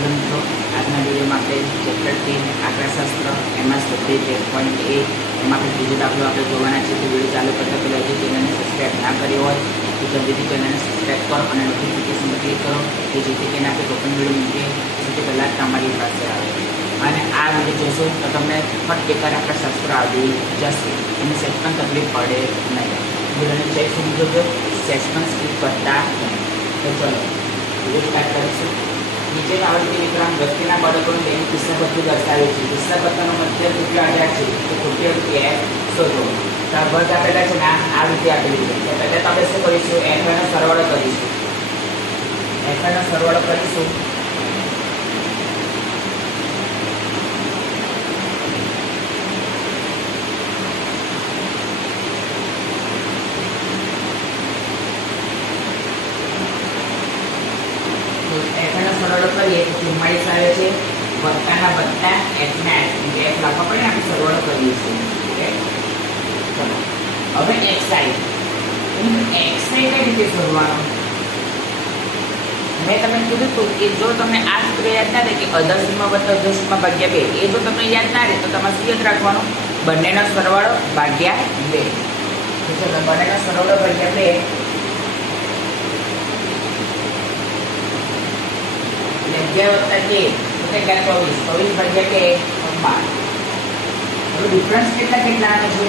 Hello મિત્રો, આજના વિડીયોમાં આપણે ચેપ્ટર 3 આંકડાશાસ્ત્ર એમાં સ્વાધ્યાય 13.1 એમાં આપણે ત્રીજો દાખલો આપણે જોવાના છે. તો વિડીયો ચાલુ કરતાં પહેલાં હજી ચેનલને સબસ્ક્રાઈબ ના કરી હોય તો જલ્દીથી ચેનલને સબસ્ક્રાઈબ કરો અને નોટિફિકેશન પર ક્લિક કરો કે જેથી કરીને આપણે કોઈ પણ વિડીયો મૂકીએ સૌથી પહેલાં તમારી પાસે આવે. અને આ વિડીયો જોશો તો તમને ફટ એકવાર આંકડાશાસ્ત્ર આવી જશે, એની સેજ પણ તકલીફ પડે નહીં. વિડીયોને ચેક સમજો તો સેજ પણ સ્કીપ કરતા નહીં. તો ચલો વિડીયો સ્ટાર્ટ કરીશું. નીચેના આવૃત્તિ વિતરણ વ્યક્તિના બાળકોનું તેની કિસ્સાપત્ર દર્શાવે છે. કિસ્સાપત્રનો મધ્ય રૂપિયા 1000 છે તો ખોટી આવૃત્તિ F શોધો. તો આ વર્ગ આપેલા છે ને આ રીતે આપેલી છે. તો પહેલાં તો આપણે શું કરીશું, F નો સરવાળો કરીશું. F નો સરવાળો કરીશું. સરવાળો કરીએ તો 44 આવે છે. વત્તાના વત્તા f ના f એટલે f લખવા પડે ને, આપણે સરવાળો કરીએ છીએ. ઓકે, હવે xi કઈ રીતે શોધવાનો? મેં તમને કીધું હતું કે જો તમને આ સૂત્ર યાદ ના રહે કે અધસીમા વત્તા અધસીમા ભાગ્યા 2, એ જો તમને યાદ ના રહે તો તમારે શું યાદ રાખવાનું? બંનેનો સરવાળો ભાગ્યા 2. તો ચલો બંનેનો સરવાળો ભાગ્યા 2 11 વત્તા 2 એટલે 24 ભાગ્યા 2 12. હવે ડિફરન્સ કેટલા આવે છે?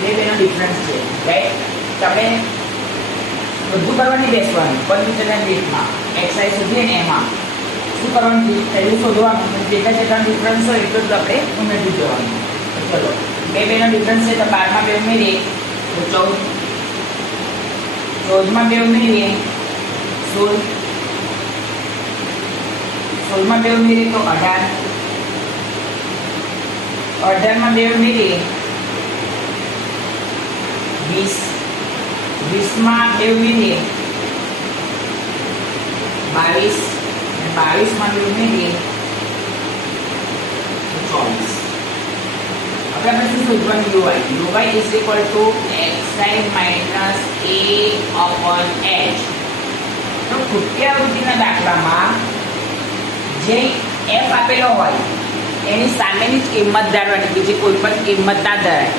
બે બેનો ડિફરન્સ છે, રાઈટ? તમે બધું કરવાની બેસવાનું પંચના રીતમાં xi શોધીએ ને એમાં શું કરવાનું? પહેલું શોધવાનું, જેટલા ડિફરન્સ હોય એટલું જ આપણે ઉમેરી દેવાનું. ચલો બે બેનો ડિફરન્સ છે તો 12 માં 2 ઉમેરીએ તો 14, 14 માં 2 ઉમેરીએ 16, 16 માં 2 ઉમેરીએ તો 18, 18 માં 2 ઉમેરીએ 20, 20 માં 2 ઉમેરીએ 22, અને 22 માં 2 ઉમેરીએ તો 24. હવે આપણે શું શોધવાનું? uy is equal to xi minus a upon h. તો ખોટી આવૃત્તિના દાખલામાં જે f આપેલો હોય એની સામેની જ કિંમત ધારવાની, બીજી કોઈ પણ કિંમત ના ધરાય.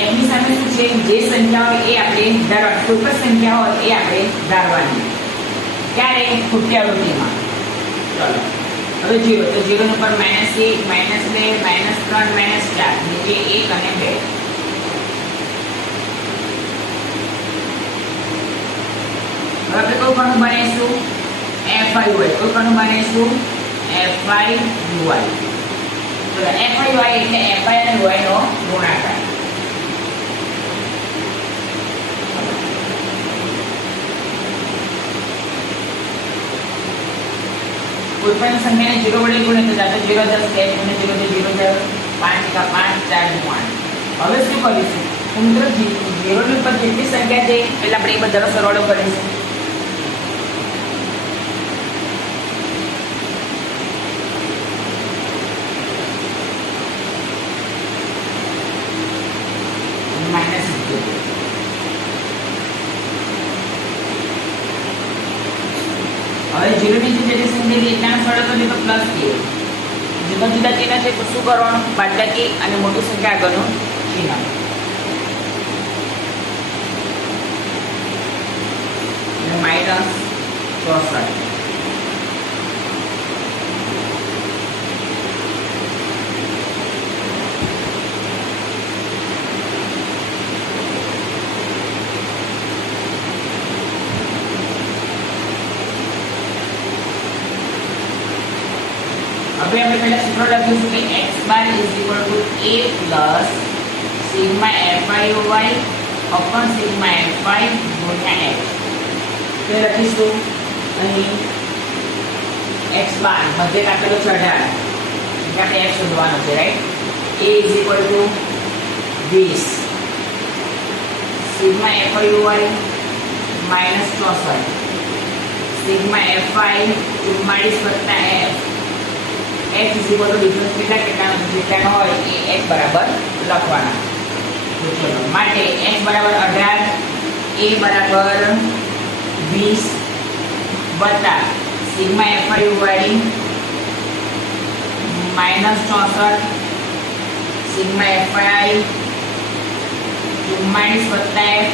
એમની સામે શું છે? જે સંખ્યા હોય એ આપણે ધારવાની, કોઈ પણ સંખ્યા હોય એ આપણે ધારવાની. ક્યારે? ખોટી આવૃત્તિમાં. ચલો હવે 0 તો 0 ઉપર -1 -2 -3 -4 નીચે 1 અને 2. હવે આપણે કોઈ પણ બનાવીશું FIY, કોઈ પણ બનાવીશું FIY. તો FIY એટલે FI અને Y નો ગુણાકાર. કોઈ પણ સંખ્યાને 0 વડે ગુણે તો જાતે 0 10 1 ગુણે 0 તો 0 10 5 કા 5 4 5. હવે શું કરીશું? મિત્રો 0 ની ઉપર જેટલી સંખ્યા છે એટલે આપણે એ બધાનો સરવાળો કરીશું. હવે 0 ની જેટલી સંખ્યા એટલાનો સરવાળો કરીએ તો પ્લસ કે જુદા જુદા ચિહ્ન છે તો શું કરવાનું? બાદબાકી અને મોટી સંખ્યા આગળનું ચિહ્ન. માઇનસ 64. હવે આપણે પહેલા સૂત્ર લખીશું કે x bar is equal to a plus sigma FIY upon sigma FI ગુણ્યા x. તો લખીશું અહીં x બાર મધ્ય આપેલો છે 18 એટલે આપણે x શોધવાનો છે, right? a is equal to 20 sigma FIY minus 64 sigma FI 44 વત્તા f x is equal to difference કેટલાનો હોય એ x બરાબર લખવાના. તો ચલો માટે x બરાબર 18, a બરાબર 20 વત્તા સિગ્મા FI વાળી -64 સિગ્મા FI 44 વત્તા F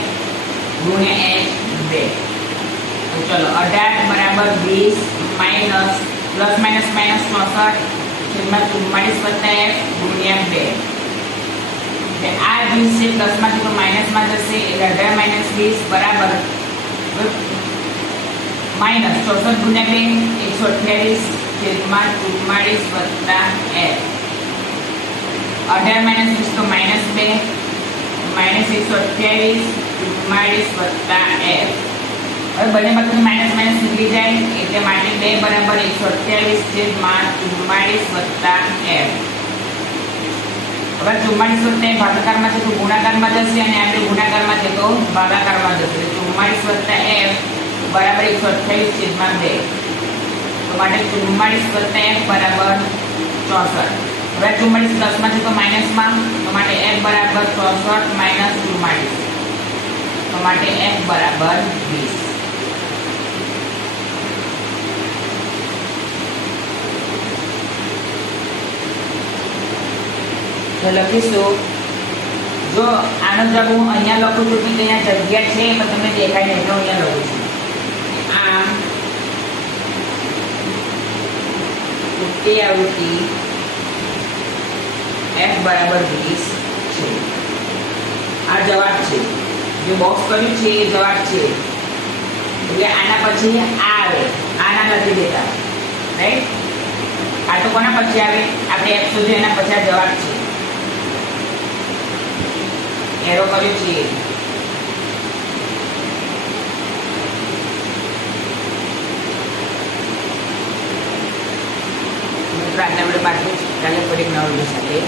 ગુણ્યા H 2. તો ચલો 18 બરાબર 20 માઇનસ પ્લસ માઇનસ માઇનસ 64 છેદમાં 44 વત્તા F ગુણ્યા 2. આ 20 છે પ્લસમાંથી તો માઇનસમાં જશે એટલે 18 માઇનસ 20 બરાબર માઇનસ 64 ગુણ્યા 2 128 છેદમાં 44 વત્તા F. 18 માઇનસ 20 તો માઇનસ 2 માઇનસ 128 44 વત્તા F. હવે બંનેમાંથી માઇનસ માઇનસ નીકળી જાય એટલે માટે 2 બરાબર 128 છેદમાં 44 વત્તા F. હવે 44 વત્તા ભાગાકારમાં છે તો ગુણાકારમાં જશે અને આપણે ગુણાકારમાં છે તો ભાગાકારમાં જશે. 44 વત્તા F બરાબર 128 છેદમાં 2. તો માટે 44 વત્તા F બરાબર 64. હવે 44 પ્લસમાં છે તો માઇનસમાં તો માટે F બરાબર 64 માઇનસ 44. તો માટે F બરાબર 20. તો લખીશું જો આનો જવાબ હું અહીંયા લખું છું કે અહીંયા જગ્યા છે પણ તમને દેખાય નહીં તો અહીંયા લખું છું. આમ ઉલટી આવૃત્તિ F બરાબર 20 છે. આ જવાબ છે જે બોક્સ કર્યું છે એ જવાબ છે. એટલે આના પછી આ આવે આના નથી દેતા રાઈટ. આ તો કોના પછી આવે આપણે F સુધી એના પછી આ જવાબ છે. એરો કર્યો છે આટલા બધા બાકી કાલે ફરી નવા વિડીયો સાથે